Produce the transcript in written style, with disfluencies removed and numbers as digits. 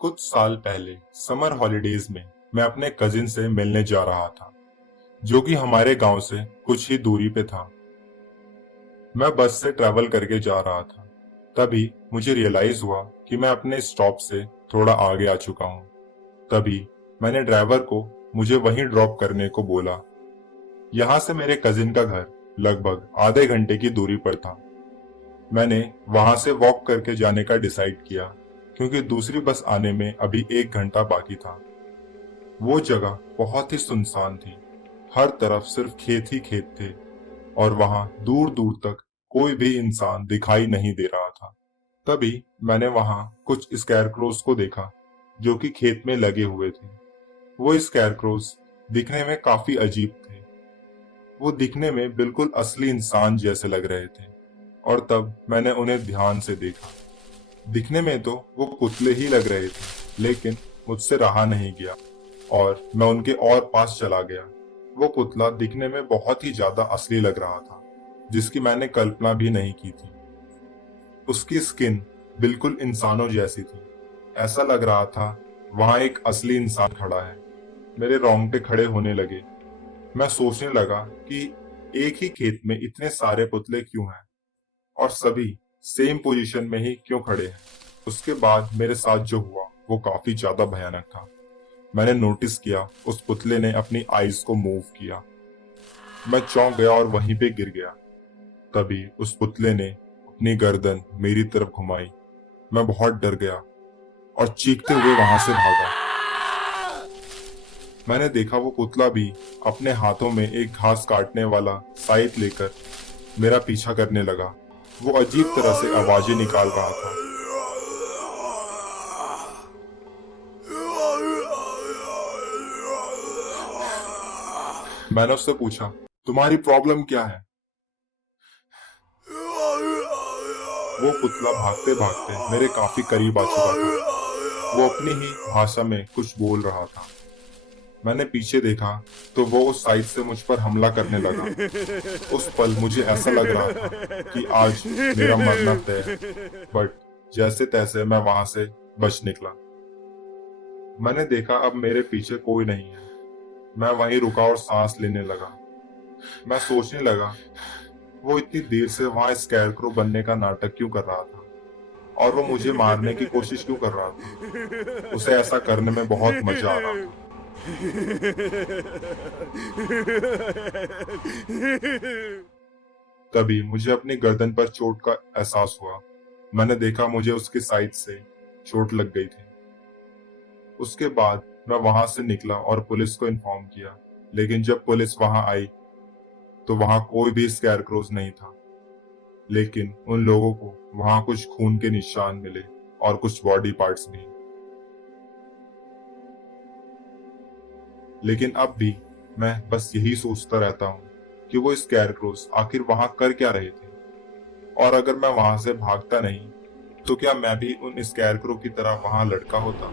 कुछ साल पहले समर हॉलिडेज में मैं अपने कजिन से मिलने जा रहा था, जो कि हमारे गांव से कुछ ही दूरी पे था। मैं बस से ट्रैवल करके जा रहा था। तभी मुझे रियलाइज हुआ कि मैं अपने स्टॉप से थोड़ा आगे आ चुका हूँ। तभी मैंने ड्राइवर को मुझे वहीं ड्रॉप करने को बोला। यहाँ से मेरे कजिन का घर लगभग आधे घंटे की दूरी पर था। मैंने वहां से वॉक करके जाने का डिसाइड किया, क्योंकि दूसरी बस आने में अभी 1 घंटा बाकी था। वो जगह बहुत ही सुनसान थी। हर तरफ सिर्फ खेत ही खेत थे और वहां दूर दूर तक कोई भी इंसान दिखाई नहीं दे रहा था। तभी मैंने वहां कुछ स्कैरक्रोज को देखा, जो कि खेत में लगे हुए थे। वो स्कैरक्रोज दिखने में काफी अजीब थे। वो दिखने में बिल्कुल असली इंसान जैसे लग रहे थे। और तब मैंने उन्हें ध्यान से देखा। दिखने में तो वो पुतले ही लग रहे थे, लेकिन मुझसे रहा नहीं गया और मैं उनके और पास चला गया। वो पुतला दिखने में बहुत ही ज्यादा असली लग रहा था, जिसकी मैंने कल्पना भी नहीं की थी। उसकी स्किन बिल्कुल इंसानों जैसी थी। ऐसा लग रहा था वहां एक असली इंसान खड़ा है। मेरे रोंगटे खड़े होने लगे। मैं सोचने लगा कि एक ही खेत में इतने सारे पुतले क्यों हैं और सभी सेम पोजीशन में ही क्यों खड़े हैं। उसके बाद मेरे साथ जो हुआ वो काफी ज्यादा भयानक था। मैंने नोटिस किया उस पुतले ने अपनी आईज को मूव किया। मैं चौंक गया और वहीं पे गिर गया। तभी उस पुतले ने अपनी गर्दन मेरी तरफ घुमाई। मैं बहुत डर गया और चीखते हुए वहां से भागा। मैंने देखा वो पुतला भी अपने हाथों में एक घास काटने वाला साइट लेकर मेरा पीछा करने लगा। वो अजीब तरह से आवाजें निकाल रहा था। मैंने उससे पूछा, तुम्हारी प्रॉब्लम क्या है? वो पुतला भागते भागते मेरे काफी करीब आ चुका था। वो अपनी ही भाषा में कुछ बोल रहा था। मैंने पीछे देखा तो वो उस साइड से मुझ पर हमला करने लगा। उस पल मुझे ऐसा लग रहा था कि आज मेरा मरना तय है, बट जैसे तैसे मैं वहां से बच निकला। मैंने देखा अब मेरे पीछे कोई नहीं है। मैं वहीं रुका और सांस लेने लगा। मैं सोचने लगा, वो इतनी देर से वहां स्कैरक्रो बनने का नाटक क्यों कर रहा था और वो मुझे मारने की कोशिश क्यों कर रहा था। उसे ऐसा करने में बहुत मजा आ रहा था। तभी मुझे अपनी गर्दन पर चोट का एहसास हुआ। मैंने देखा मुझे उसकी साइड से चोट लग गई थी। उसके बाद मैं वहां से निकला और पुलिस को इन्फॉर्म किया, लेकिन जब पुलिस वहां आई तो वहां कोई भी स्कैरक्रोज नहीं था। लेकिन उन लोगों को वहां कुछ खून के निशान मिले और कुछ बॉडी पार्ट्स भी। लेकिन अब भी मैं बस यही सोचता रहता हूँ कि वो स्कैरक्रोज आखिर वहां कर क्या रहे थे, और अगर मैं वहां से भागता नहीं तो क्या मैं भी उन स्कैरक्रो की तरह वहां लटका होता।